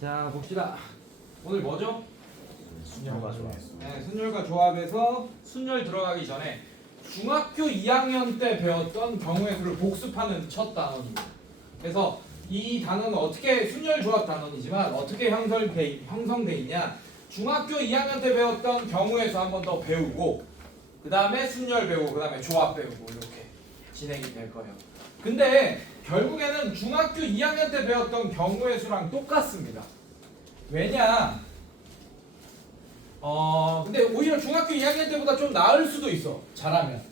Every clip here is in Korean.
자 봅시다. 오늘 뭐죠? 순열과 조합. 네, 순열과 조합에서 순열 들어가기 전에 중학교 2학년 때 배웠던 경우의 수를 복습하는 첫 단원입니다. 그래서 이 단어는 어떻게 순열 조합 단원이지만 어떻게 형성돼 있냐? 중학교 2학년 때 배웠던 경우의 수 한 번 더 배우고 그 다음에 순열 배우고 그 다음에 조합 배우고 이렇게 진행이 될 거예요. 근데 결국에는 중학교 2학년 때 배웠던 경우의 수랑 똑같습니다. 왜냐? 근데 오히려 중학교 2학년 때보다 좀 나을 수도 있어. 잘하면.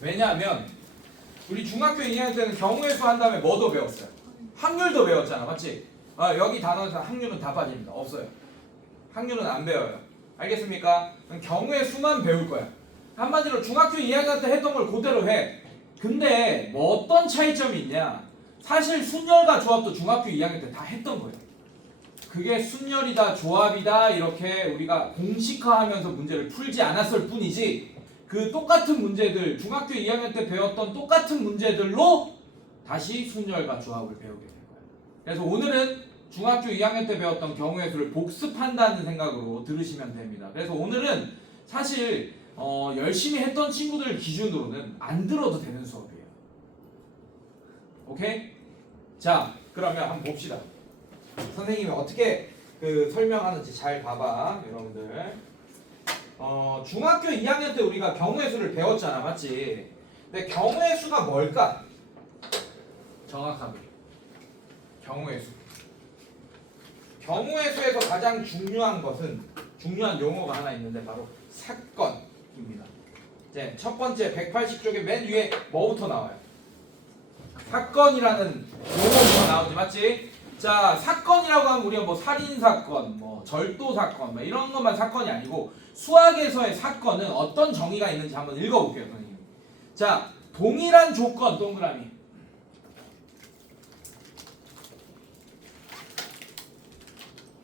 왜냐하면 우리 중학교 2학년 때는 경우의 수 한 다음에 뭐도 배웠어요? 확률도 배웠잖아. 맞지? 여기 단어에서 확률은 다 빠집니다. 없어요. 확률은 안 배워요. 알겠습니까? 그럼 경우의 수만 배울 거야. 한마디로 중학교 2학년 때 했던 걸 그대로 해. 근데 뭐 어떤 차이점이 있냐? 사실 순열과 조합도 중학교 2학년 때 다 했던 거예요. 그게 순열이다 조합이다 이렇게 우리가 공식화하면서 문제를 풀지 않았을 뿐이지 그 똑같은 문제들 중학교 2학년 때 배웠던 똑같은 문제들로 다시 순열과 조합을 배우게 될 거예요. 그래서 오늘은 중학교 2학년 때 배웠던 경우의 수를 복습한다는 생각으로 들으시면 됩니다. 그래서 오늘은 사실 열심히 했던 친구들 기준으로는 안 들어도 되는 수업이에요. 오케이? 자, 그러면 한번 봅시다. 선생님이 어떻게 설명하는지 잘 봐봐, 여러분들. 중학교 2학년 때 우리가 경우의 수를 배웠잖아, 맞지? 근데 경우의 수가 뭘까? 정확하게 경우의 수. 경우의 수에서 가장 중요한 것은 중요한 용어가 하나 있는데 바로 사건입니다. 이제 첫 번째 180쪽에 맨 위에 뭐부터 나와요? 사건이라는 용어부터 나오지, 맞지? 자, 사건이라고 하면 우리가 뭐 살인사건, 뭐 절도사건, 뭐 이런 것만 사건이 아니고 수학에서의 사건은 어떤 정의가 있는지 한번 읽어볼게요, 선생님. 자, 동일한 조건, 동그라미.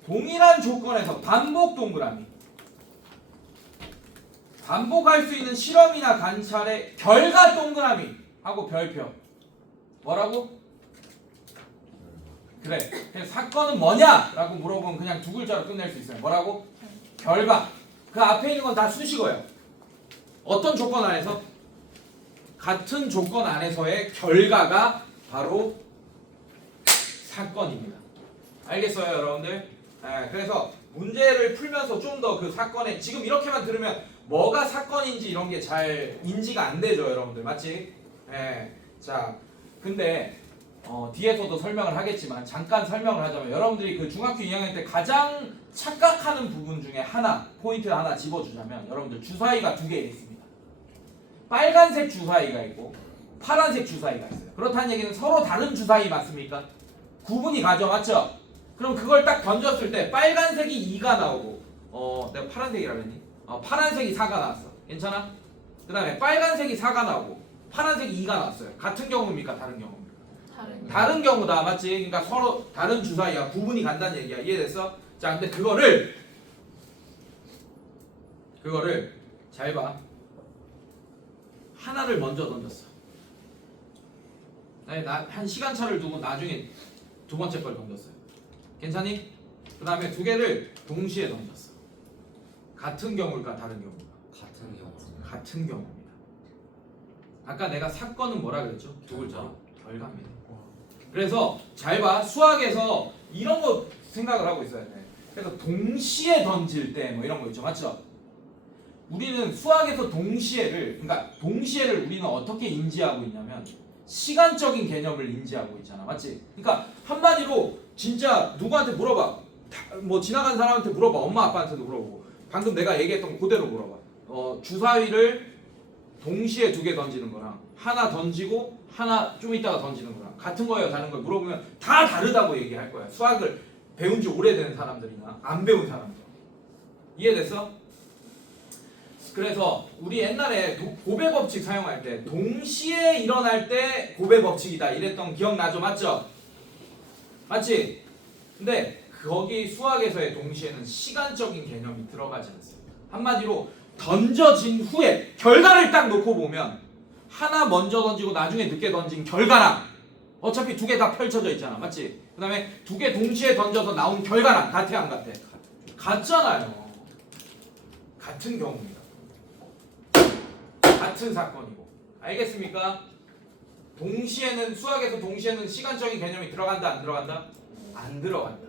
동일한 조건에서 반복, 동그라미. 반복할 수 있는 실험이나 관찰의 결과, 동그라미. 하고 별표. 뭐라고? 그래. 그래서 사건은 뭐냐? 라고 물어보면 그냥 두 글자로 끝낼 수 있어요. 뭐라고? 결과. 그 앞에 있는 건 다 수식어예요. 어떤 조건 안에서? 같은 조건 안에서의 결과가 바로 사건입니다. 알겠어요, 여러분들? 네, 그래서 문제를 풀면서 좀 더 그 사건에 지금 이렇게만 들으면 뭐가 사건인지 이런 게 잘 인지가 안 되죠, 여러분들. 맞지? 네. 자, 근데 뒤에서도 설명을 하겠지만 잠깐 설명을 하자면 여러분들이 그 중학교 2학년 때 가장 착각하는 부분 중에 하나, 포인트 하나 집어주자면 여러분들 주사위가 두 개 있습니다. 빨간색 주사위가 있고 파란색 주사위가 있어요. 그렇다는 얘기는 서로 다른 주사위 맞습니까? 구분이 가죠, 맞죠? 그럼 그걸 딱 던졌을 때 빨간색이 2가 나오고 내가 파란색이라고 했니? 파란색이 4가 나왔어. 괜찮아? 그 다음에 빨간색이 4가 나오고 파란색이 2가 나왔어요. 같은 경우입니까? 다른 경우입니까? 다른 경우다, 맞지? 그러니까 서로 다른 주사위야. 구분이 간다는 얘기야. 이해됐어? 자, 근데 그거를 잘 봐. 하나를 먼저 던졌어. 한 시간차를 두고 나중에 두 번째 걸 던졌어요. 괜찮니? 그 다음에 두 개를 동시에 던졌어. 같은 경우일까 다른 경우일까? 같은 경우. 같은 경우입니다. 아까 내가 사건은 뭐라 그랬죠? 두 글자로 결과입니다. 그래서 잘 봐. 수학에서 이런 거 생각을 하고 있어야 돼. 그래서 동시에 던질 때 뭐 이런 거 있죠, 맞죠? 우리는 수학에서 그러니까 동시에를 우리는 어떻게 인지하고 있냐면 시간적인 개념을 인지하고 있잖아, 맞지? 그러니까 한마디로 진짜 누구한테 물어봐. 뭐 지나가는 사람한테 물어봐. 엄마 아빠한테도 물어보고. 방금 내가 얘기했던 거 그대로 물어봐. 주사위를 동시에 두 개 던지는 거랑 하나 던지고 하나 좀 이따가 던지는 거랑 같은 거예요, 다른 거예요 물어보면 다 다르다고 얘기할 거야. 수학을 배운 지 오래된 사람들이나 안 배운 사람들. 이해됐어? 그래서 우리 옛날에 고배 법칙 사용할 때 동시에 일어날 때 고배 법칙이다 이랬던 기억나죠? 맞죠? 맞지? 근데 거기 수학에서의 동시에는 시간적인 개념이 들어가지 않습니다. 한마디로 던져진 후에 결과를 딱 놓고 보면 하나 먼저 던지고 나중에 늦게 던진 결과랑 어차피 두 개 다 펼쳐져 있잖아. 맞지? 그 다음에 두 개 동시에 던져서 나온 결과랑 같아 안 같아? 같잖아요. 같은 경우입니다. 같은 사건이고. 알겠습니까? 동시에는 수학에서 동시에는 시간적인 개념이 들어간다 안 들어간다? 안 들어간다.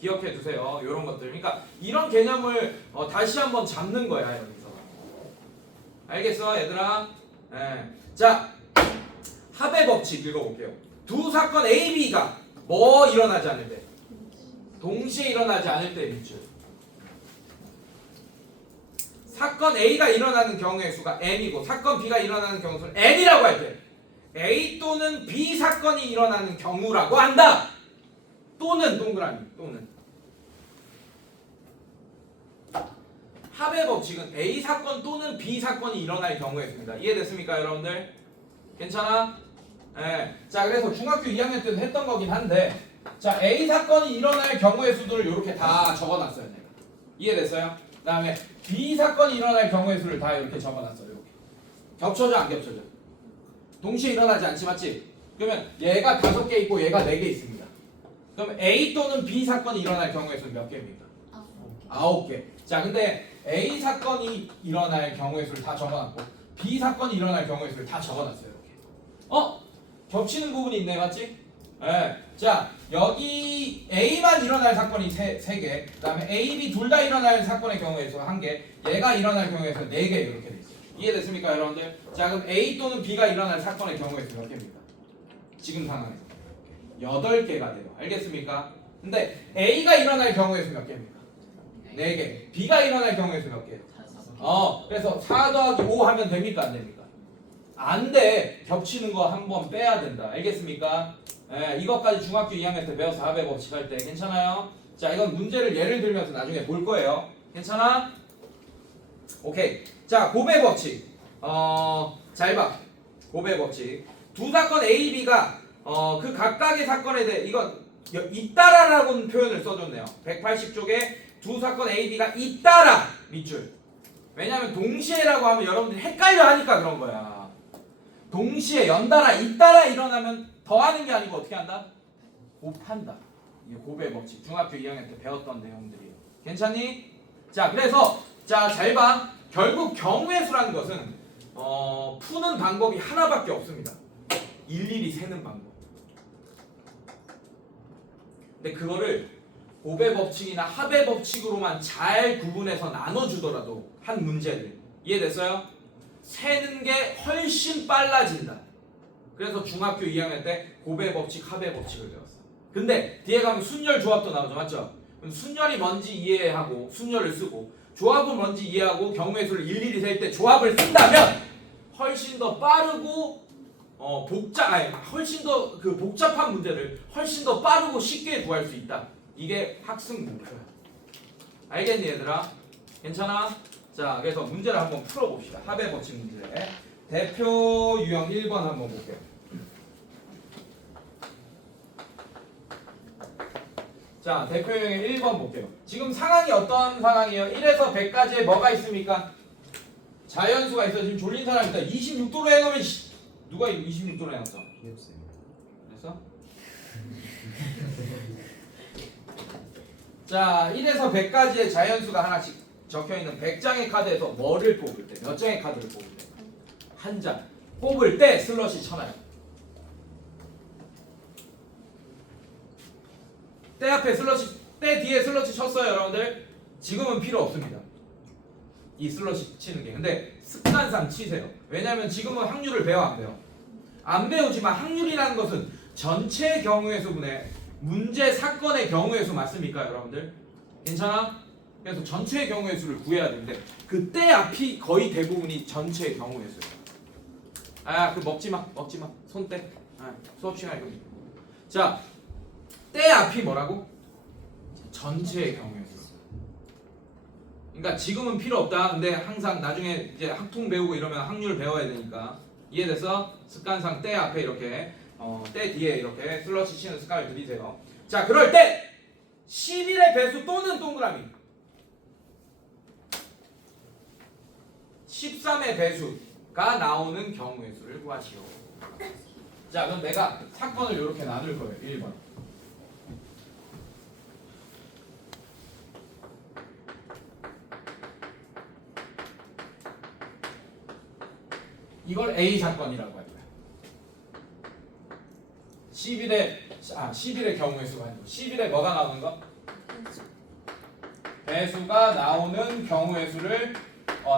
기억해 두세요. 이런 것들. 그러니까 이런 개념을 다시 한번 잡는 거야 여기서. 알겠어, 얘들아? 네. 자, 합의 법칙 읽어볼게요. 두 사건 A, B가 뭐 일어나지 않을 때? 동시에 일어나지 않을 때 밑줄. 사건 A가 일어나는 경우의 수가 N이고 사건 B가 일어나는 경우 수를 N이라고 할 때 A 또는 B 사건이 일어나는 경우라고 한다. 또는 동그라미 또는 합의 법칙은 A 사건 또는 B 사건이 일어날 경우의 수입니다. 이해됐습니까 여러분들? 괜찮아? 네. 자, 그래서 중학교 2학년 때도 했던 거긴 한데 자, A 사건이 일어날 경우의 수들을 이렇게 다 적어놨어요 내가. 이해됐어요? 그 다음에 B 사건이 일어날 경우의 수를 다 이렇게 적어놨어요. 이렇게. 겹쳐져 안 겹쳐져? 동시에 일어나지 않지 맞지? 그러면 얘가 5개 있고 얘가 4개 있습니다. 그럼 A 또는 B 사건이 일어날 경우의 수는 몇 개입니까? 9개. 자, 근데 A 사건이 일어날 경우의 수를 다 적어놨고 B 사건이 일어날 경우의 수를 다 적어놨어요. 이렇게. 겹치는 부분이 있네, 맞지? 네. 자, 여기 A만 일어날 사건이 3개, 그 다음에 A, B 둘 다 일어날 사건의 경우에 수 1개, 얘가 일어날 경우에 수 4개 이렇게 돼 있어요. 이해됐습니까, 여러분들? 자, 그럼 A 또는 B가 일어날 사건의 경우에 수 몇 개입니까? 지금 상황에서 8개가 돼요. 알겠습니까? 근데 A가 일어날 경우의 수 몇 개입니까? 4개. B가 일어날 경우의 수 몇 개예요? 그래서 4 더하기 5 하면 됩니까? 안 됩니까? 안 돼. 겹치는 거 한번 빼야 된다. 알겠습니까? 예, 이것까지 중학교 2학년 때 배워서 합의 법칙 할 때 괜찮아요? 자, 이건 문제를 예를 들면서 나중에 볼 거예요. 괜찮아? 오케이. 자, 고배 법칙. 잘 봐. 고배 법칙. 두 사건 A, B가 그 각각의 사건에 대해 이건 잇따라라고는 표현을 써줬네요. 180쪽에 두 사건 A, B가 잇따라 밑줄. 왜냐면 동시에라고 하면 여러분들이 헷갈려 하니까 그런 거야. 동시에 연달아 잇따라 일어나면 더하는 게 아니고 어떻게 한다? 곱한다. 이게 고배 법칙. 중학교 2학년 때 배웠던 내용들이에요. 괜찮니? 자, 그래서 자, 잘 봐. 결국 경우의 수라는 것은 푸는 방법이 하나밖에 없습니다. 일일이 세는 방법. 근데 그거를 고배 법칙이나 합의 법칙으로만 잘 구분해서 나눠주더라도 한 문제를 이해됐어요? 세는 게 훨씬 빨라진다. 그래서 중학교 2학년 때 고배 법칙, 합의 법칙을 배웠어. 근데 뒤에 가면 순열 조합도 나오죠, 맞죠? 그럼 순열이 뭔지 이해하고 순열을 쓰고 조합은 뭔지 이해하고 경우의 수를 일일이 셀 때 조합을 쓴다면 훨씬 더 빠르고 훨씬 더 그 복잡한 문제를 훨씬 더 빠르고 쉽게 구할 수 있다. 이게 학습 목표야. 알겠니 얘들아? 괜찮아? 자, 그래서 문제를 한번 풀어봅시다. 합의 법칙 문제. 대표 유형 1번 한번 볼게요. 자, 대표 유형 1번 볼게요. 지금 상황이 어떤 상황이에요? 1에서 100까지에 뭐가 있습니까? 자연수가 있어. 지금 졸린 사람 있다. 26도로 해놓으면 누가 26도로 해놨어? 그래서? 자, 1에서 100까지의 자연수가 하나씩 적혀있는 100장의 카드에서 뭐를 뽑을 때? 몇 장의 카드를 뽑을 때? 한 장. 뽑을 때 슬롯이 쳐놔요. 때 앞에 슬롯이, 때 뒤에 슬롯이 쳤어요, 여러분들? 지금은 필요 없습니다. 이 슬롯이 치는 게. 근데 습관상 치세요. 왜냐면 지금은 확률을 배워 안 배워? 안 배우지만 확률이라는 것은 전체 경우의 수분의 문제 사건의 경우의 수 맞습니까, 여러분들? 괜찮아? 그래서 전체의 경우의 수를 구해야 되는데 그 때 앞이 거의 대부분이 전체의 경우의 수예요. 그 먹지 마. 손 떼. 수업 시간에 그럼. 자, 때 앞이 뭐라고? 전체의 경우의 수. 그러니까 지금은 필요 없다. 근데 항상 나중에 이제 학통 배우고 이러면 확률 배워야 되니까. 이해돼서 습관상 때 앞에 이렇게 때 뒤에 이렇게 슬러시 치는 습관을 들이세요. 자, 그럴 때 11의 배수 또는 동그라미 13의 배수가 나오는 경우의 수를 구하시오. 자, 그럼 내가 사건을 이렇게 나눌 거예요. 1번. 이걸 A 사건이라고 할 거야. 11의 경우의 수가 아니고 11에 뭐가 나오는 거? 배수가 나오는 경우의 수를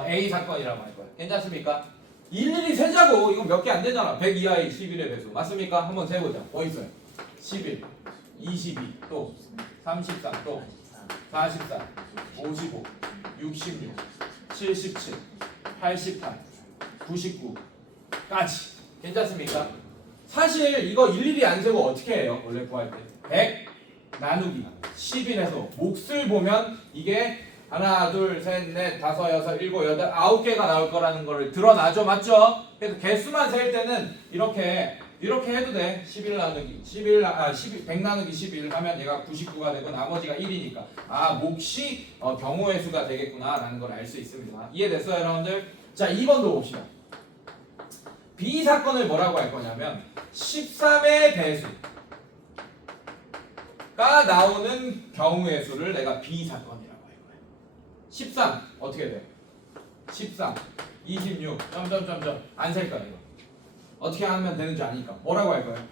A 사건이라고 할 거야. 괜찮습니까? 일일이 세자고. 이건 몇 개 안 되잖아. 100 이하의 11의 배수. 맞습니까? 한번 세보자. 뭐 있어요? 11, 22, 또 33, 또 44, 55, 66, 77, 88, 99까지. 괜찮습니까? 사실 이거 일일이 안 세고 어떻게 해요? 원래 구할 때 100 나누기 11에서 몫을 보면 이게 하나, 둘, 셋, 넷, 다섯, 여섯, 일곱, 여덟, 9개가 나올 거라는 거를 드러나죠, 맞죠? 그래서 개수만 셀 때는 이렇게 해도 돼. 100 나누기 11 하면 얘가 99가 되고 나머지가 1이니까 몫이 경우의 수가 되겠구나라는 걸 알 수 있습니다. 이해됐어요, 여러분들? 자, 2번도 봅시다. B 사건을 뭐라고 할 거냐면 13의 배수가 나오는 경우의 수를 내가 B 사건이라고 할 거야. 13 어떻게 돼? 13, 26, 점점점점 안 셀 거야 이거. 어떻게 하면 되는지 아니까 뭐라고 할 거야?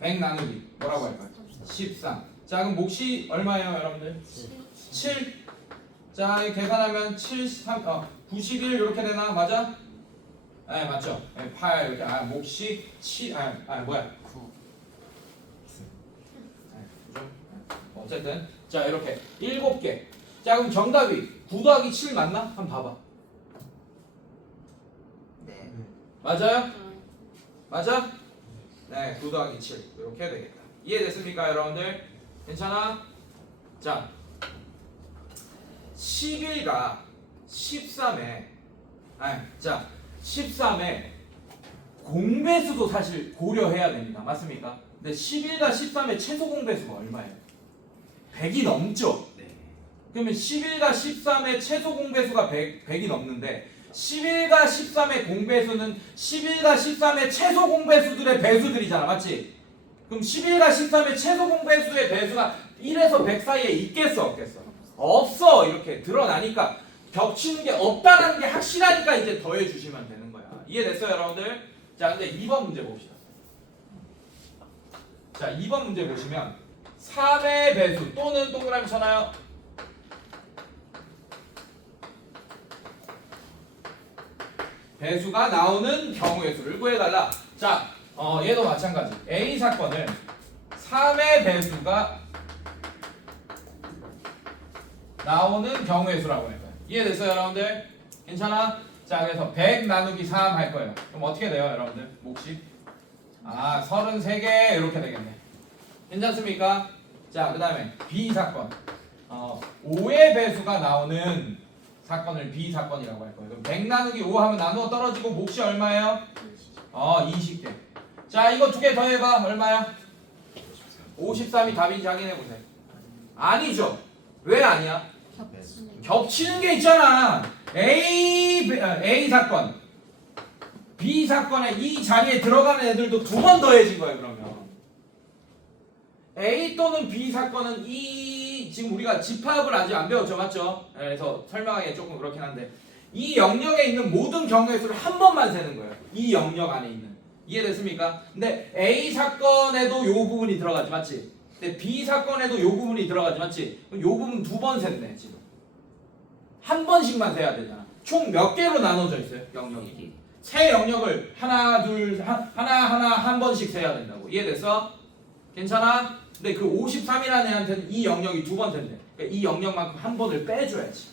100 나누기 뭐라고 할 거야? 13. 자, 그럼 몫이 얼마예요, 여러분들? 7. 자, 계산하면 91 이렇게 되나? 맞아? 네, 맞죠? 네, 8 이렇게. 몫이 7. 뭐야? 9. 그죠? 어쨌든 자, 이렇게 7개. 자, 그럼 정답이 9 더하기 7 맞나? 한번 봐봐. 네. 맞아요? 맞아? 네, 9 더하기 7 이렇게 해야 되겠다. 이해됐습니까, 여러분들? 괜찮아? 자, 11과 13에 13에 공배수도 사실 고려해야 됩니다. 맞습니까? 근데 11과 13의 최소 공배수가 얼마예요? 100이 넘죠? 네. 그러면 11과 13의 최소 공배수가 100이 넘는데 11과 13의 공배수는 11과 13의 최소 공배수들의 배수들이잖아. 맞지? 그럼 11과 13의 최소 공배수의 배수가 1에서 100 사이에 있겠어? 없겠어? 없어. 이렇게 드러나니까 겹치는 게 없다는 게 확실하니까 이제 더해 주시면 되는 거야. 이해됐어요, 여러분들? 자, 근데 2번 문제 봅시다. 자, 2번 문제 보시면 3의 배수 또는 동그라미 쳐놔요. 배수가 나오는 경우의 수를 구해달라. 자, 얘도 마찬가지. A 사건을 3의 배수가 나오는 경우의 수라고 할 거예요. 이해됐어요, 여러분들? 괜찮아? 자, 그래서 100 나누기 3 할 거예요. 그럼 어떻게 돼요, 여러분들? 몫이? 33개 이렇게 되겠네. 괜찮습니까? 자, 그 다음에 B 사건. 5의 배수가 나오는 사건을 B 사건이라고 할 거예요. 그럼 100 나누기 5 하면 나누어 떨어지고 몫이 얼마예요? 20개. 자, 이거 두 개 더해봐. 얼마야? 53이 답인지 확인해보세요. 아니죠. 왜 아니야? 겹치는 게 있잖아. A 사건, B 사건에 이 자리에 들어가는 애들도 두 번 더해진 거예요. 그러면 A 또는 B 사건은 지금 우리가 집합을 아직 안 배웠죠, 맞죠? 그래서 설명하기 조금 그렇긴 한데 이 영역에 있는 모든 경우의 수를 한 번만 세는 거예요. 이 영역 안에 있는. 이해됐습니까? 근데 A 사건에도 요 부분이 들어가지, 맞지? 근데 B 사건에도 요 부분이 들어가지, 맞지? 그럼 요 부분 두 번 샜네 지금. 한 번씩만 세야 되잖아. 총 몇 개로 나눠져 있어요? 영역이. 세 영역을 하나 한 번씩 세야 된다고. 이해됐어? 괜찮아? 근데 그 53이라는 애한테는 이 영역이 두 번 된대. 그러니까 이 영역만큼 한 번을 빼줘야지.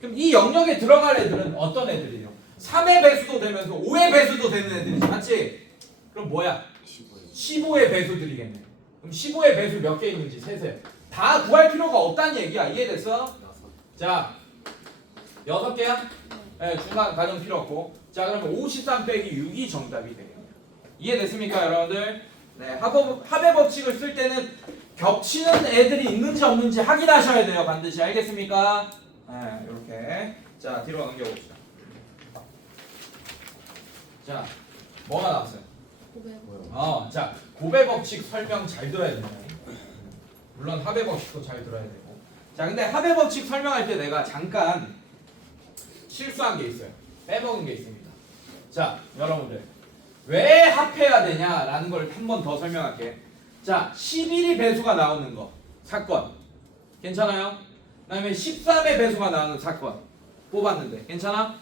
그럼 이 영역에 들어갈 애들은 어떤 애들이에요? 3의 배수도 되면서 5의 배수도 되는 애들이지, 맞지? 그럼 뭐야? 15의 배수들이겠네. 그럼 15의 배수 몇 개 있는지 세세요. 다 구할 필요가 없다는 얘기야. 이해됐어? 자, 6개야? 네, 중간 가정 필요 없고. 자, 그러면 53 빼기 6이 정답이 되겠네요. 이해됐습니까, 여러분들? 네, 합의 법칙을 쓸 때는 겹치는 애들이 있는지 없는지 확인하셔야 돼요. 반드시. 알겠습니까? 네, 이렇게. 자, 뒤로 넘겨봅시다. 자, 뭐가 나왔어요? 고백. 자 곱의 법칙 설명 잘 들어야 됩니다. 물론 합의 법칙도 잘 들어야 되고. 자 근데 합의 법칙 설명할 때 내가 잠깐 실수한 게 있어요. 빼먹은 게 있습니다. 자 여러분들 왜 합해야 되냐라는 걸 한 번 더 설명할게. 자 11이 배수가 나오는 거 사건 괜찮아요? 그 다음에 13의 배수가 나오는 사건 뽑았는데 괜찮아?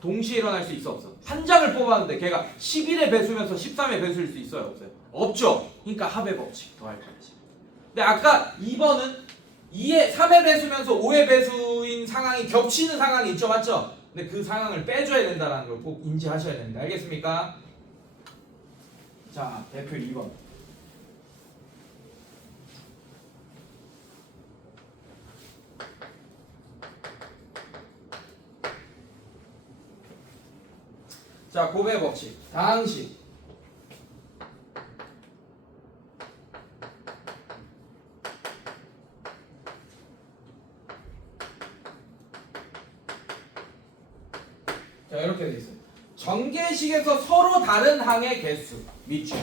동시에 일어날 수 있어 없어? 한 장을 뽑았는데 걔가 11의 배수면서 13의 배수일 수 있어요 없어요? 없죠? 그러니까 합의 법칙 더할 거야지. 근데 아까 2번은 3의 배수면서 5의 배수인 상황이 겹치는 상황이 있죠 맞죠? 근데 그 상황을 빼줘야 된다는 걸 꼭 인지하셔야 됩니다. 알겠습니까? 자 대표 2번 자 곱의 법칙 당식 자 이렇게 돼 있어요. 전개식에서 서로 다른 항의 개수 밑줄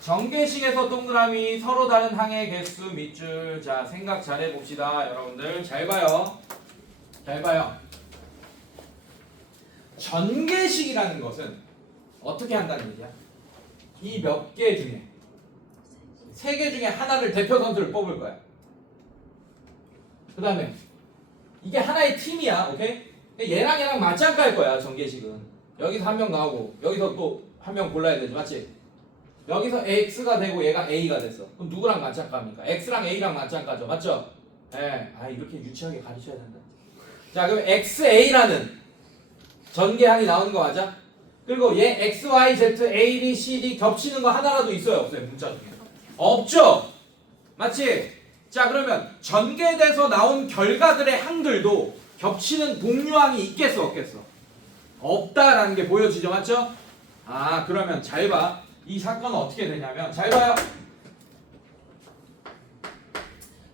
전개식에서 동그라미 서로 다른 항의 개수 밑줄. 자 생각 잘 해봅시다 여러분들. 잘 봐요 잘 봐요. 전개식이라는 것은 어떻게 한다는 얘기야? 이 몇 개 중에 3개 중에 하나를 대표 선수를 뽑을 거야. 그 다음에 이게 하나의 팀이야. 오케이? 얘랑 맞짱깔 거야. 전개식은 여기서 한 명 나오고 여기서 또 한 명 골라야 되지 맞지? 여기서 X가 되고 얘가 A가 됐어. 그럼 누구랑 맞짱갑니까? X랑 A랑 맞짱가죠 맞죠? 예. 아 이렇게 유치하게 가르쳐야 된다. 자 그럼 XA라는 전개항이 나오는 거 맞아? 그리고 얘 X, Y, Z, A, B, C, D 겹치는 거 하나라도 있어요 없어요? 문자 중에 없죠? 맞지? 자 그러면 전개돼서 나온 결과들의 항들도 겹치는 동류항이 있겠어 없겠어? 없다라는 게 보여지죠 맞죠? 아 그러면 잘 봐. 이 사건은 어떻게 되냐면 잘 봐요.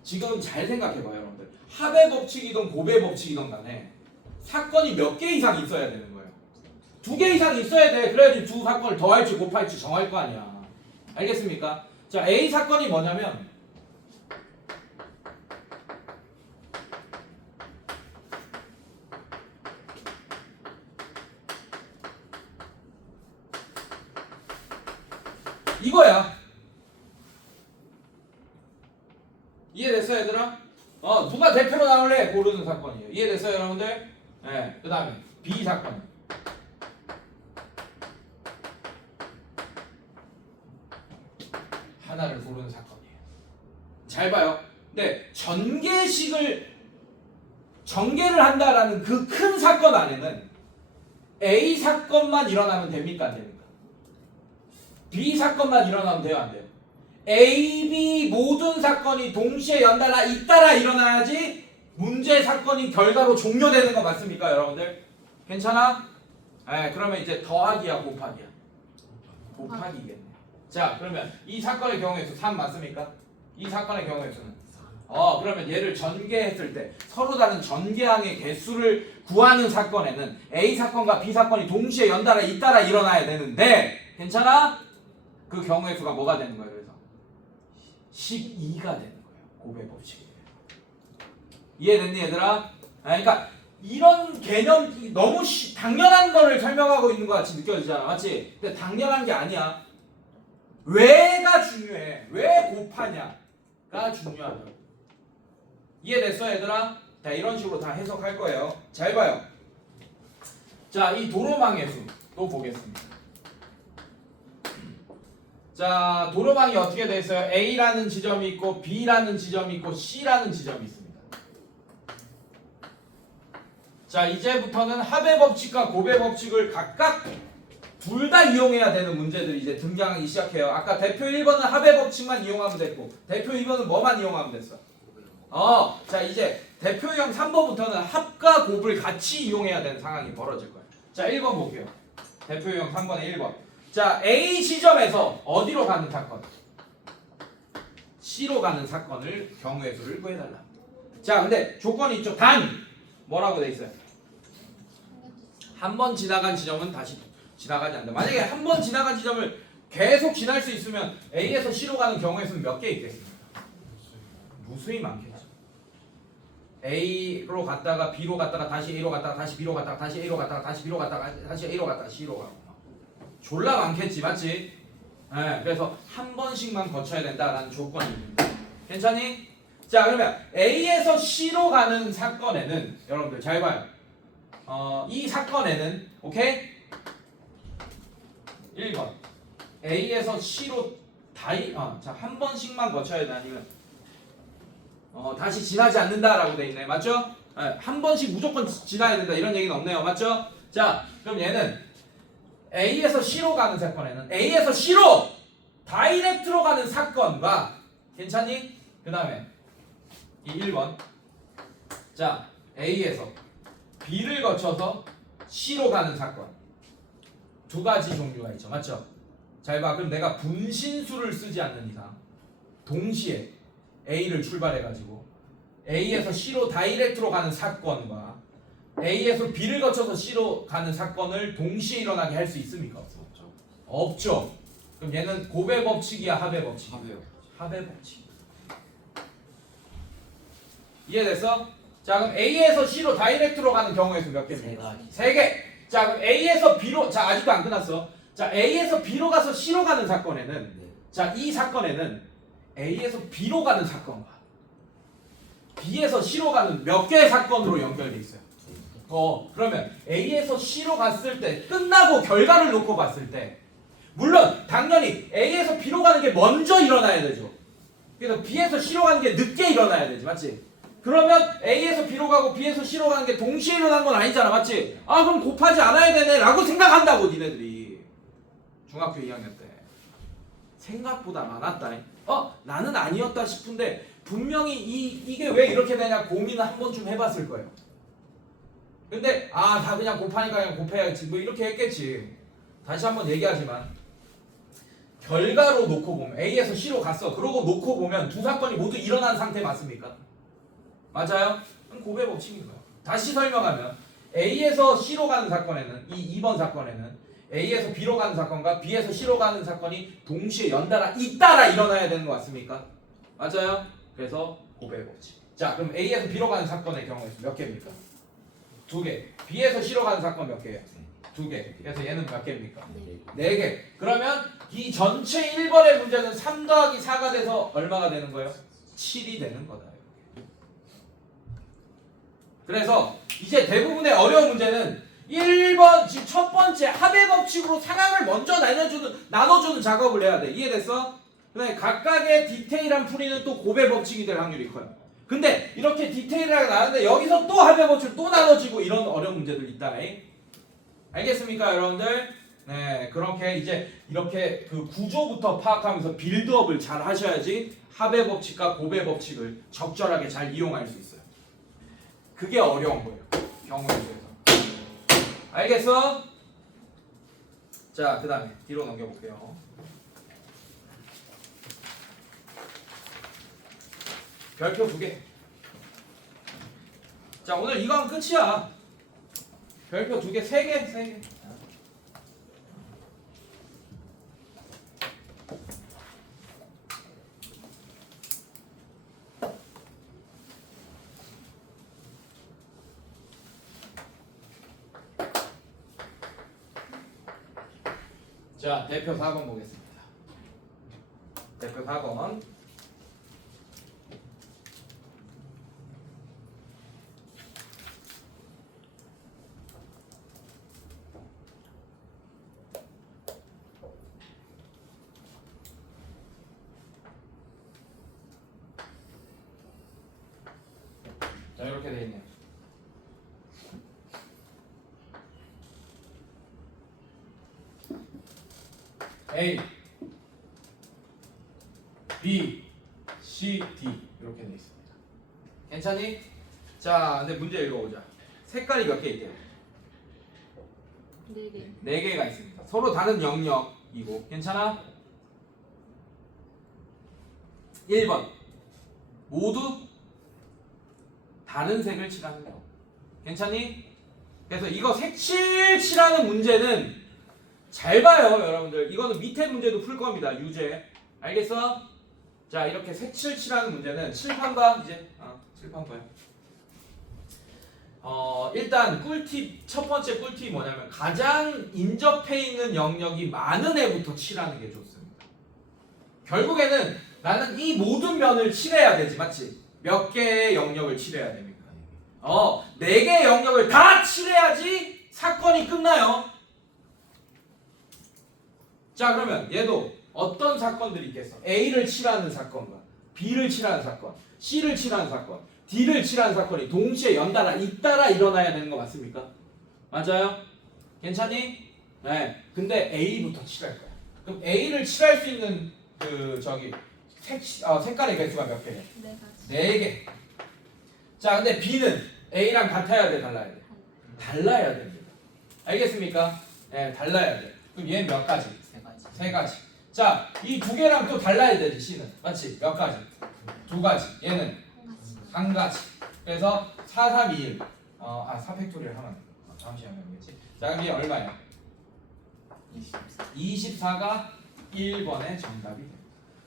지금 잘 생각해봐요 여러분들. 합의 법칙이든 곱의 법칙이든 간에 사건이 몇 개 이상 있어야 되는 거예요. 2개 이상 있어야 돼. 그래야지 두 사건을 더할지 곱할지 정할 거 아니야. 알겠습니까? 자 A 사건이 뭐냐면 이거야. 이해됐어요 얘들아? 누가 대표로 나올래? 고르는 사건이에요. 이해됐어요 여러분들? 네. 그 다음에 B 사건 하나를 고르는 사건이에요. 잘 봐요. 근데 전개를 한다라는 그 큰 사건 안에는 A 사건만 일어나면 됩니까 안 됩니까? B 사건만 일어나면 돼요 안 돼요? A, B 모든 사건이 동시에 연달아 잇따라 일어나야지 문제 사건이 결과로 종료되는 거 맞습니까 여러분들? 괜찮아? 네, 그러면 이제 더하기야 곱하기야? 곱하기겠네. 자 그러면 이 사건의 경우의 수 3 맞습니까? 이 사건의 경우의 수는? 그러면 얘를 전개했을 때 서로 다른 전개항의 개수를 구하는 사건에는 A 사건과 B 사건이 동시에 연달아 잇따라 일어나야 되는데 괜찮아? 그 경우의 수가 뭐가 되는 거예요? 그래서 12가 되는 거예요. 곱의 법칙이에요. 이해됐니 얘들아? 그러니까 이런 개념 너무 당연한 거를 설명하고 있는 것 같이 느껴지잖아 맞지? 근데 당연한 게 아니야. 왜가 중요해. 왜 곱하냐가 중요하다고. 이해됐어 얘들아? 자 이런 식으로 다 해석할 거예요. 잘 봐요. 자 이 도로망의 수 또 보겠습니다. 자 도로망이 어떻게 돼 있어요? A라는 지점이 있고 B라는 지점이 있고 C라는 지점이 있습니다. 자 이제부터는 합의 법칙과 곱의 법칙을 각각 둘 다 이용해야 되는 문제들이 이제 등장하기 시작해요. 아까 대표 1번은 합의 법칙만 이용하면 됐고 대표 2번은 뭐만 이용하면 됐어? 자 이제 대표형 3번부터는 합과 곱을 같이 이용해야 되는 상황이 벌어질 거예요. 자 1번 볼게요. 대표형 3번의 1번. 자 A 지점에서 어디로 가는 사건? C로 가는 사건을 경우의 수를 구해달라. 자 근데 조건이 있죠. 단 뭐라고 돼 있어요? 한 번 지나간 지점은 다시 지나가지 않는다. 만약에 한 번 지나간 지점을 계속 지날 수 있으면 A에서 C로 가는 경우의 수는 몇 개 있겠습니까? 무수히 많겠죠. A로 갔다가 B로 갔다가 다시 A로 갔다가 다시 B로 갔다가 다시 A로 갔다가 다시 B로 갔다가 다시 A로 갔다가 C로 가고 졸라 많겠지, 맞지? 네, 그래서 한 번씩만 거쳐야 된다라는 조건입니다. 괜찮니? 자, 그러면 A에서 C로 가는 사건에는 여러분들 잘 봐요. 이 사건에는 오케이? 1번 A에서 C로 한 번씩만 거쳐야 돼 아니면 다시 지나지 않는다라고 돼 있네, 맞죠? 네, 한 번씩 무조건 지나야 된다 이런 얘기는 없네요, 맞죠? 자, 그럼 얘는 A에서 C로 가는 사건에는 A에서 C로 다이렉트로 가는 사건과 괜찮니? 그 다음에 이 1번 자 A에서 B를 거쳐서 C로 가는 사건 두 가지 종류가 있죠, 맞죠? 잘 봐. 그럼 내가 분신수를 쓰지 않는 이상 동시에 A를 출발해가지고 A에서 C로 다이렉트로 가는 사건과 A에서 B를 거쳐서 C로 가는 사건을 동시에 일어나게 할 수 있습니까? 없죠. 없죠. 그럼 얘는 고배 법칙이야, 합의 법칙? 합의요. 합의 법칙. 이해됐어? 자, 그럼 A에서 C로 다이렉트로 가는 경우의 수 몇 개입니까? 세 개. 자, 그럼 A에서 B로 자 아직도 안 끝났어. 자, A에서 B로 가서 C로 가는 사건에는 네. 자, 이 사건에는 A에서 B로 가는 사건과 B에서 C로 가는 몇 개의 사건으로 연결돼 있어요. 그러면 A에서 C로 갔을 때 끝나고 결과를 놓고 봤을 때 물론 당연히 A에서 B로 가는 게 먼저 일어나야 되죠. 그래서 B에서 C로 가는 게 늦게 일어나야 되지, 맞지? 그러면 A에서 B로 가고 B에서 C로 가는 게 동시에 일어난 건 아니잖아, 맞지? 아, 그럼 곱하지 않아야 되네 라고 생각한다고 니네들이 중학교 2학년 때 생각보다 많았다. 나는 아니었다 싶은데 분명히 이게 왜 이렇게 되냐 고민을 한 번쯤 해봤을 거예요. 근데 다 그냥 곱하니까 그냥 곱해야지 뭐 이렇게 했겠지. 다시 한번 얘기하지만 결과로 놓고 보면 A에서 C로 갔어. 그러고 놓고 보면 두 사건이 모두 일어난 상태 맞습니까? 맞아요? 그럼 고배 법칙인 거야. 다시 설명하면 A에서 C로 가는 사건에는 이 2번 사건에는 A에서 B로 가는 사건과 B에서 C로 가는 사건이 동시에 연달아 잇따라 일어나야 되는 거 맞습니까? 맞아요? 그래서 고배 법칙. 자, 그럼 A에서 B로 가는 사건의 경우에 몇 개입니까? 2개. B에서 C로 가는 사건 몇 개예요? 2개. 그래서 얘는 몇 개입니까? 4개. 그러면 이 전체 1번의 문제는 3 더하기 4가 돼서 얼마가 되는 거예요? 7이 되는 거다. 그래서 이제 대부분의 어려운 문제는 1번 지금 첫 번째 합의 법칙으로 상황을 먼저 나눠주는 작업을 해야 돼. 이해됐어? 그다음에 각각의 디테일한 풀이는 또 고배 법칙이 될 확률이 커요. 근데 이렇게 디테일하게 나는데 여기서 또 합의 법칙 또 나눠지고 이런 어려운 문제들 있다. 알겠습니까, 여러분들? 네, 그렇게 이제 이렇게 그 구조부터 파악하면서 빌드업을 잘 하셔야지 합의 법칙과 고배 법칙을 적절하게 잘 이용할 수 있어요. 그게 어려운 거예요. 경우에 대해서. 알겠어? 자, 그 다음에 뒤로 넘겨볼게요. 별표 2개. 자, 오늘 이거 하면 끝이야. 별표 2개, 3개. 자, 대표 4번 보겠습니다. 대표 4번. 자, 이렇게 돼 있네요. A, B, C, D 이렇게 돼 있습니다. 괜찮니? 자, 근데 문제 읽어보자. 색깔이 몇 개 있대요? 4개. 4개가 있습니다. 서로 다른 영역이고 괜찮아? 1번 모두 다른 색을 칠하는 경우. 괜찮니? 그래서 이거 색칠 칠하는 문제는 잘 봐요 여러분들. 이거는 밑에 문제도 풀 겁니다. 유제. 알겠어? 자 이렇게 색칠 칠하는 문제는 칠판 봐 이제. 칠판 봐요. 일단 꿀팁 첫 번째 꿀팁이 뭐냐면 가장 인접해 있는 영역이 많은 애부터 칠하는 게 좋습니다. 결국에는 나는 이 모든 면을 칠해야 되지 맞지? 몇 개의 영역을 칠해야 됩니까? 4개의 영역을 다 칠해야지 사건이 끝나요. 자 그러면 얘도 어떤 사건들이 있겠어? A를 칠하는 사건과 B를 칠하는 사건, C를 칠하는 사건, D를 칠하는 사건이 동시에 연달아 잇따라 일어나야 되는 거 맞습니까? 맞아요? 괜찮니? 네. 근데 A부터 칠할 거야. 그럼 A를 칠할 수 있는 색깔의 개수가 몇 개냐? 4가지. 4개. 자, 근데 B는 A랑 같아야 돼, 달라야 돼? 달라야 됩니다. 알겠습니까? 네, 달라야 돼. 그럼 얘는 몇 가지? 3가지. 3가지. 자, 이 2개랑 또 달라야 되지, C는. 맞지? 몇 가지? 2가지. 얘는 1가지. 그래서 4, 3, 2, 1. 4팩토리얼 하면 잠시만요. 그렇지? 자, 그게 얼마야? 24가 1번의 정답이 됩니다.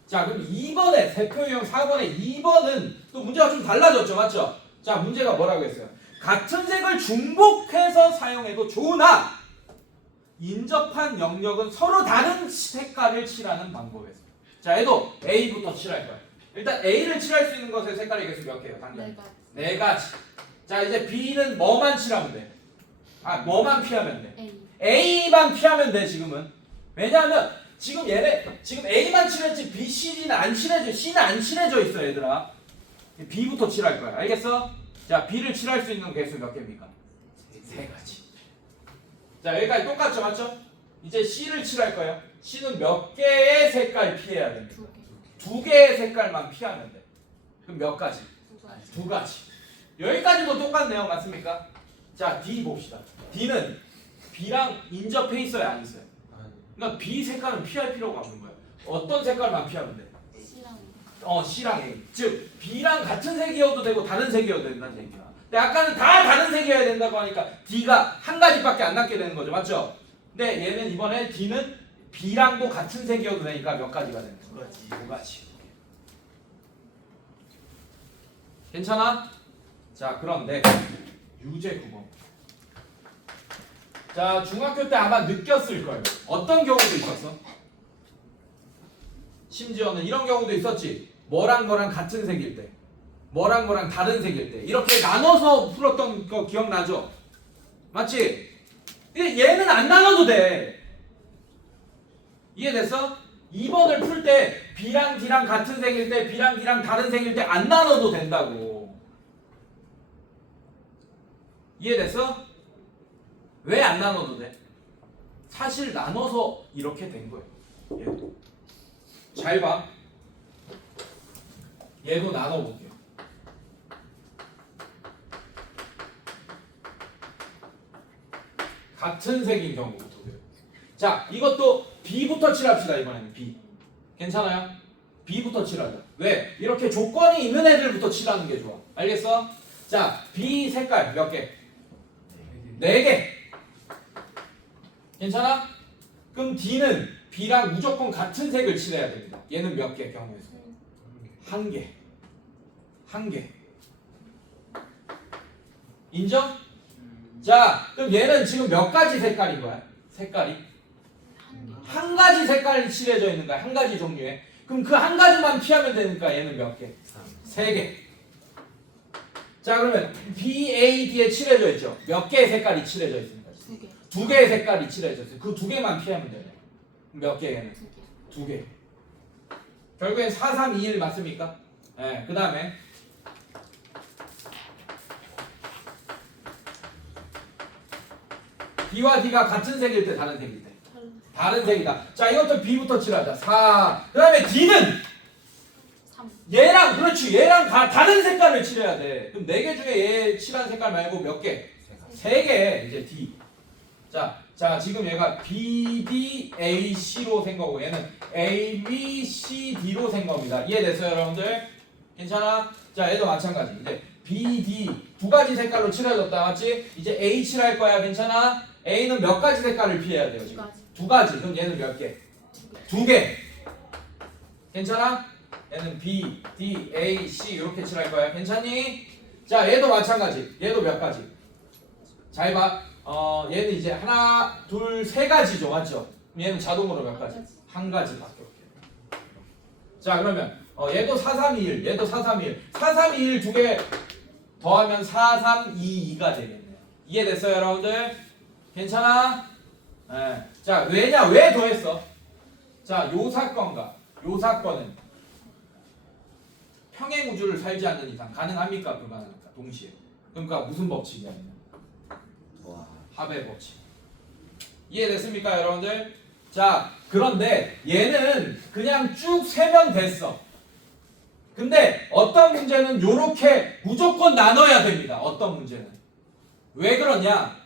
자, 그럼 2번에 세표유형 4번에 2번은 또 문제가 좀 달라졌죠. 맞죠? 자, 문제가 뭐라고 했어요? 같은 색을 중복해서 사용해도 좋으나 인접한 영역은 서로 다른 색깔을 칠하는 방법이었어요. 자, 얘도 A부터 칠할 거야. 일단 A를 칠할 수 있는 것의 색깔의 개수 몇 개예요? 당연. 4가지. 4가지. 자, 이제 B는 뭐만 칠하면 돼? 뭐만 피하면 돼? A. A만 피하면 돼, 지금은. 왜냐하면 지금 A만 칠했지 B, C, D는 안 칠해져. C는 안 칠해져 있어, 얘들아. B부터 칠할 거야. 알겠어? 자, B를 칠할 수 있는 개수 몇 개입니까? 3가지. 자, 여기까지 똑같죠, 맞죠? 이제 C를 칠할 거예요. C는 몇 개의 색깔 피해야 됩니까? 2개. 2개의 색깔만 피하면 돼. 그럼 몇 가지? 2가지. 2가지. 여기까지도 똑같네요. 맞습니까? 자, D 봅시다. D는 B랑 인접해 있어야 안 있어요? 그러니까 B 색깔은 피할 필요가 없는 거야. 어떤 색깔만 피하면 돼? C랑 C랑 A. 즉 B랑 같은 색이어도 되고 다른 색이어도 된다는 얘기야. 근데 아까는 다 다른 색이어야 된다고 하니까 D가 한 가지밖에 안 남게 되는 거죠. 맞죠? 근데 얘는 이번에 D는 B랑도 같은 색이어도 되니까 몇 가지가 되는 거야? 2가지. 괜찮아? 자, 그런데 유제 9번. 자, 중학교 때 아마 느꼈을 거예요. 어떤 경우도 있었어? 심지어는 이런 경우도 있었지. 뭐랑 뭐랑 같은 색일 때, 뭐랑 뭐랑 다른 색일 때 이렇게 나눠서 풀었던 거 기억나죠? 맞지? 근데 얘는 안 나눠도 돼. 이해됐어? 2번을 풀 때 B랑 D랑 같은 색일 때, B랑 D랑 다른 색일 때 안 나눠도 된다고. 이해됐어? 왜 안 나눠도 돼? 사실 나눠서 이렇게 된 거예요. 얘도. 잘 봐. 얘도 나눠볼게요. 같은 색인 경우부터. 자, 이것도 B부터 칠합시다. 이번에는 B. 괜찮아요? B부터 칠하자. 왜? 이렇게 조건이 있는 애들부터 칠하는 게 좋아. 알겠어? 자, B 색깔 몇 개? 4개. 괜찮아? 그럼 D는 B랑 무조건 같은 색을 칠해야 됩니다. 얘는 몇 개 경우에서? 1개. 1개. 인정? 자, 그럼 얘는 지금 몇 가지 색깔인 거야? 색깔이? 1개. 한 가지 색깔이 칠해져 있는 거야. 한 가지 종류에. 그럼 그 한 가지만 피하면 되니까 얘는 몇 개? 3개. 자, 그러면 B, A, D에 칠해져 있죠? 몇 개의 색깔이 칠해져 있습니까? 2개. 2개의 색깔이 칠해져 있어요. 그 2개만 피하면 되네. 몇 개 얘는? 2개. 2개. 결국엔 4, 3, 2, 1 맞습니까? 네, 그 다음에 B와 D가 같은 색일 때 다른 색일 때 다른 색이다. 자, 이것도 B부터 칠하자. 4. 그 다음에 D는 3. 얘랑 그렇지. 얘랑 다른 색깔을 칠해야 돼. 그럼 4개 중에 얘 칠한 색깔 말고 몇 개? 3개. 이제 D. 자, 지금 얘가 B, D, A, C로 생 거고 얘는 A, B, C, D로 생 겁니다. 이해됐어요, 여러분들? 괜찮아? 자, 얘도 마찬가지. 이제 B, D 2가지 색깔로 칠해줬다. 맞지? 이제 A 칠할 거야. 괜찮아? A는 몇 가지 색깔을 피해야 돼요, 지금? 2가지. 두 가지. 그럼 얘는 몇 개? 두 개. 괜찮아? 얘는 B, D, A, C 이렇게 칠할 거야. 괜찮니? 자, 얘도 마찬가지. 얘도 몇 가지? 잘 봐. 얘는 이제 하나, 둘, 세 가지죠, 맞죠? 얘는 자동으로 몇 가지? 한 가지밖에 없게. 자, 그러면 얘도 4, 3, 2, 1, 얘도 4, 3, 2, 1. 4, 3, 2, 1 두 개 더하면 4, 3, 2, 2가 되겠네요. 이해됐어요, 여러분들? 괜찮아? 네. 자, 왜냐? 왜 더했어? 자, 요 사건과 요 사건은 평행 우주를 살지 않는 이상 가능합니까? 불가능합니까? 동시에. 그러니까 무슨 법칙이야? 와. 합의 법칙. 이해됐습니까, 여러분들? 자, 그런데 얘는 그냥 쭉 세면 됐어. 근데 어떤 문제는 요렇게 무조건 나눠야 됩니다. 어떤 문제는. 왜 그러냐?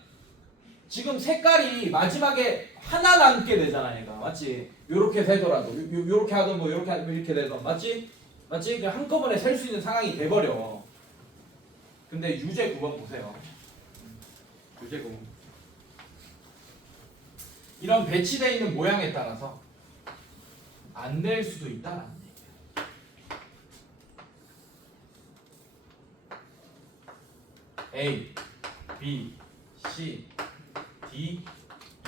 지금 색깔이 마지막에 하나 남게 되잖아, 얘가. 맞지? 요렇게 되더라도 요렇게 하든 뭐 요렇게 하든 이렇게 되든 맞지? 맞지? 그냥 한꺼번에 셀 수 있는 상황이 돼버려. 근데 유제 9번 보세요. 유제 9번. 이런 배치되어 있는 모양에 따라서 안 될 수도 있다라는 얘기예요. A, B, C, D,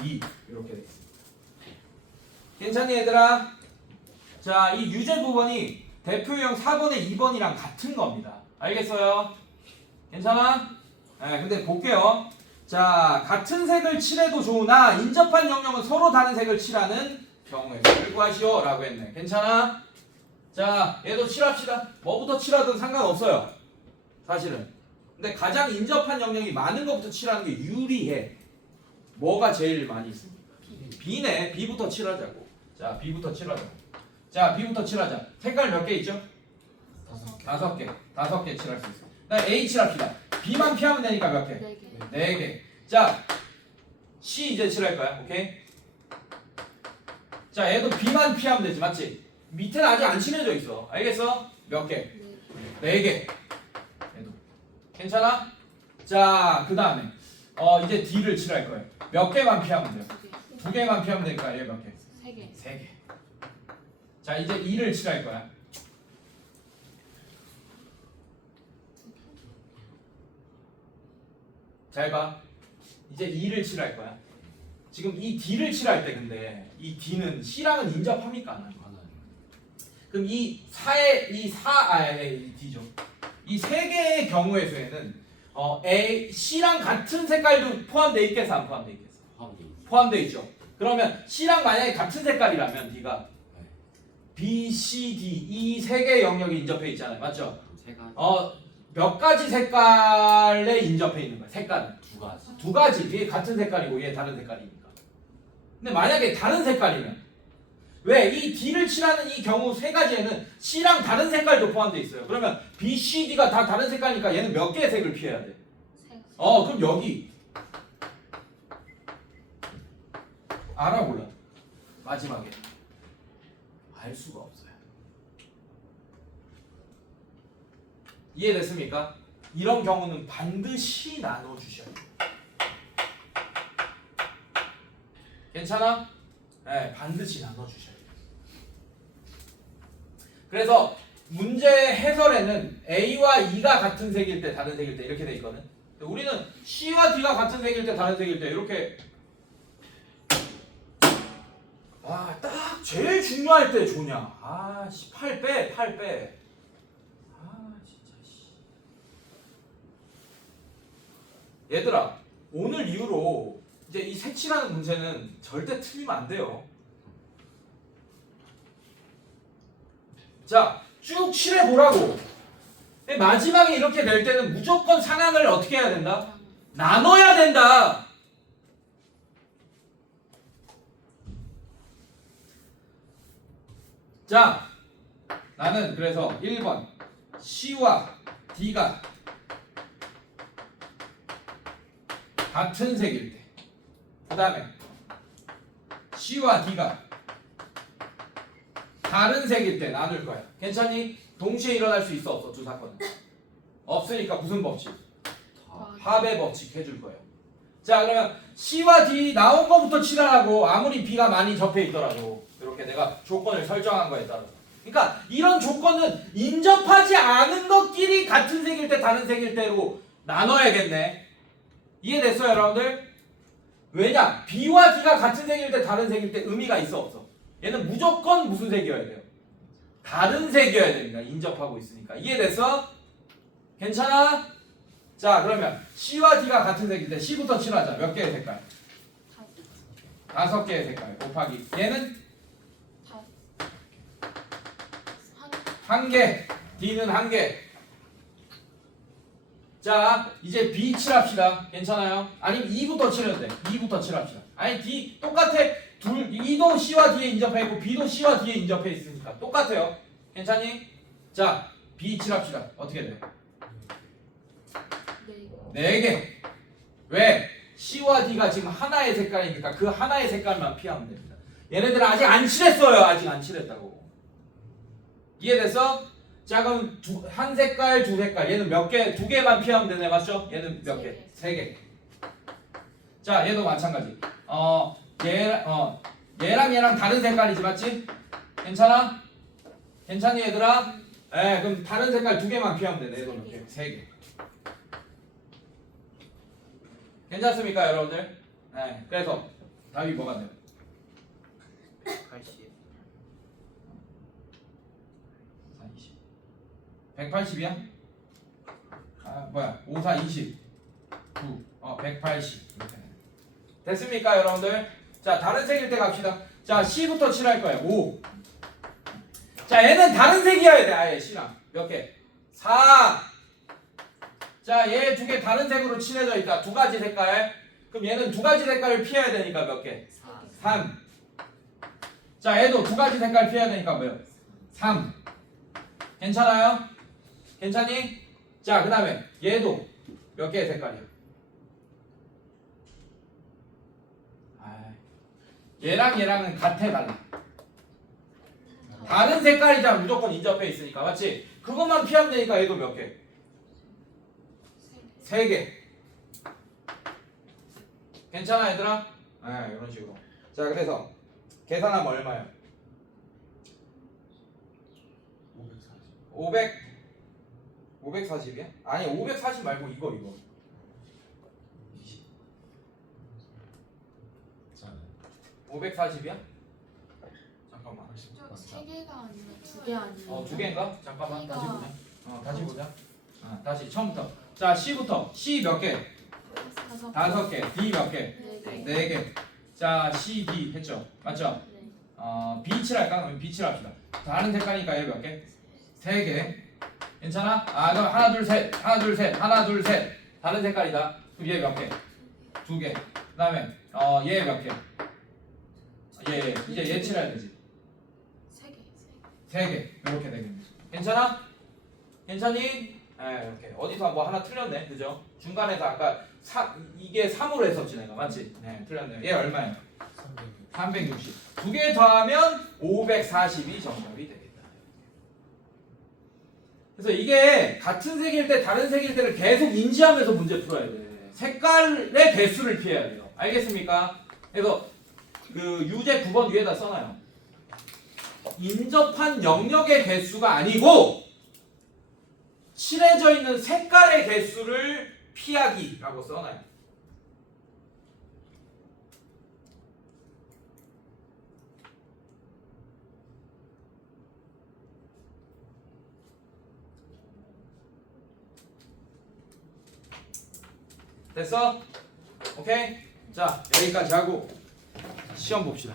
E 이렇게 돼 있습니다. 괜찮니 얘들아? 자, 이 유제 부분이 대표형 4번의 2번이랑 같은 겁니다. 알겠어요? 괜찮아? 네, 근데 볼게요. 자, 같은 색을 칠해도 좋으나 인접한 영역은 서로 다른 색을 칠하는 경우에 구하시오 라고 했네. 괜찮아? 자, 얘도 칠합시다. 뭐부터 칠하든 상관없어요. 사실은. 근데 가장 인접한 영역이 많은 것부터 칠하는 게 유리해. 뭐가 제일 많이 있습니까? B네. B부터 칠하자고. 자, B부터 칠하자고. 자, B부터 칠하자. 색깔 몇 개 있죠? 5개. 5개 칠할 수 있어. 그다음 A 칠합시다. B만 피하면 되니까 몇 개? 4개. 4개. 자, C 이제 칠할 거야. 오케이? 자, 얘도 B만 피하면 되지. 맞지? 밑에는 아직 안 칠해져 있어. 알겠어? 몇 개? 4개. 얘도. 괜찮아? 자, 그 다음에 이제 D를 칠할 거예요. 몇 개만 피하면 돼요? 2개. 2개만 피하면 되니까 얘 몇 개? 3개. 3개. 자, 이제 E를 칠할 거야. 잘 봐. 이제 E를 칠할 거야. 지금 이 D를 칠할 때 근데 이 D는 C랑은 인접합니까? 안 합니까? 하나. 그럼 이 D죠. 이 세 개의 경우에서는 A, C랑 같은 색깔도 포함되어 있겠어, 안 포함되어 있겠어? 포함돼 있어. 포함되어 있죠. 그러면 C랑 만약에 같은 색깔이라면 D가 네. B, C, D 이 세 개의 영역이 인접해 있잖아요, 맞죠? 세 가지. 몇 가지 색깔에 인접해 있는 거야, 색깔은. 두 가지. 두 가지. 얘 같은 색깔이고 얘 다른 색깔이니까. 근데 만약에 다른 색깔이면 왜 이 D를 칠하는 이 경우 세 가지에는 C랑 다른 색깔도 포함되어 있어요. 그러면 B, C, D가 다 다른 색깔이니까 얘는 몇 개의 색을 피해야 돼? 그럼 여기 알아 몰라? 마지막에 알 수가 없어요. 이해됐습니까? 이런 경우는 반드시 나눠주셔야 돼요. 괜찮아? 네, 반드시 나눠주셔야 돼요. 그래서 문제 해설에는 A와 E가 같은 색일 때 다른 색일 때 이렇게 돼 있거든. 우리는 C와 D가 같은 색일 때 다른 색일 때 이렇게 딱 제일 중요할 때 조냐. 8 빼. 진짜 얘들아, 오늘 이후로 이제 이 색칠하는 문제는 절대 틀리면 안 돼요. 자, 쭉 칠해 보라고. 근데 마지막에 이렇게 될 때는 무조건 상황을 어떻게 해야 된다? 나눠야 된다. 자, 나는 그래서 1번 C와 D가 같은 색일 때, 그 다음에 C와 D가 다른 색일 때 나눌 거야. 괜찮니? 동시에 일어날 수 있어, 없어? 두 사건은 없으니까 무슨 법칙? 다. 합의 법칙 해줄 거예요. 자 그러면 C와 D 나온 거부터 칠하라고 아무리 B가 많이 접해 있더라도 이렇게 내가 조건을 설정한 거에 따라서 그러니까 이런 조건은 인접하지 않은 것끼리 같은 색일 때 다른 색일 때로 나눠야겠네. 이해됐어요 여러분들? 왜냐? B와 D가 같은 색일 때 다른 색일 때 의미가 있어 없어? 얘는 무조건 무슨 색이어야 돼요? 다른 색이어야 됩니다. 인접하고 있으니까. 이해됐어? 괜찮아? 자 그러면 C와 D가 같은 색일 때 C부터 칠하자. 몇 개의 색깔? 5개의 색깔 곱하기 얘는? 1개. D는 1개. 자 이제 B 칠합시다. 괜찮아요? 아니면 2부터 칠해도 돼. 2부터 칠합시다. 아니 D 똑같아. E도 C와 D에 인접해 있고 B도 C와 D에 인접해 있으니까 똑같아요. 괜찮니? 자 B 칠합시다. 어떻게 돼? 4개. 왜? C와 D가 지금 하나의 색깔이니까 그 하나의 색깔만 피하면 됩니다. 얘네들은 아직 안 칠했어요. 아직 안 칠했다고. 이해됐어? 자 그럼 한 색깔, 두 색깔. 얘는 몇 개? 2개만 피하면 되네. 맞죠? 얘는 몇 개? 3개. 자 얘도 마찬가지. 얘랑 얘랑 다른 색깔이지 맞지? 괜찮아? 괜찮니 얘들아? 네, 그럼 다른 색깔 2개만 피하면 되네. 얘도 몇 개? 3개. 괜찮습니까 여러분들? 네, 그래서 답이 뭐가 돼요? 80. 180이야? 아 뭐야 5, 4, 20 9 180 이렇게. 됐습니까 여러분들? 자 다른 색일 때 갑시다. 자 C부터 칠할 거예요. 5. 자 얘는 다른 색이어야 돼. 아예 C랑 몇 개? 4. 자 얘 2개 다른 색으로 칠해져 있다. 2가지 색깔. 그럼 얘는 2가지 색깔을 피해야 되니까 몇 개? 3. 자 얘도 2가지 색깔 피해야 되니까 뭐요? 3. 괜찮아요? 괜찮니? 자 그 다음에 얘도 몇 개의 색깔이야? 얘랑 얘랑은 같아 달라? 다른 색깔이잖아. 무조건 인접해 있으니까 맞지? 그것만 피하면 되니까 얘도 몇 개? 3개. 괜찮아 얘들아? 네 이런 식으로. 자 그래서 계산하면 얼마야? 540이야? 아니 540 말고 이거 540이야? 잠깐만. 3개가 아니라 2개 아니에요? 2개인가? 잠깐만 다시 B가- 보자. 다시 보자. 다시 처음부터. 자 C부터. C 몇 개? 5개. D 몇 개? 4개. 자 C, D 했죠? 맞죠? B 칠할까? 그럼 B 칠합시다. 다른 색깔이니까 얘 몇 개? 3개. 괜찮아? 그럼 하나 둘 셋. 다른 색깔이다. 그럼 얘 몇 개? 2개. 그 다음에 얘 몇 개? 얘 이제 얘 칠해야 되지. 3개. 이렇게 되겠네. 괜찮아? 괜찮니? 이렇게. 어디서 뭐 하나 틀렸네. 그죠? 중간에서 아까 이게 3으로 했었지 내가. 맞지? 네, 틀렸네요. 얘 얼마예요? 360. 2개 더하면 540이 정답이 되겠다. 그래서 이게 같은 색일 때 다른 색일 때를 계속 인지하면서 문제 풀어야 돼. 색깔의 개수를 피해야 돼요. 알겠습니까? 그래서 그 유제 9번 위에다 써놔요. 인접한 영역의 개수가 아니고 칠해져 있는 색깔의 개수를 피하기라고 써놔요. 됐어? 오케이? 자 여기까지 하고 시험 봅시다.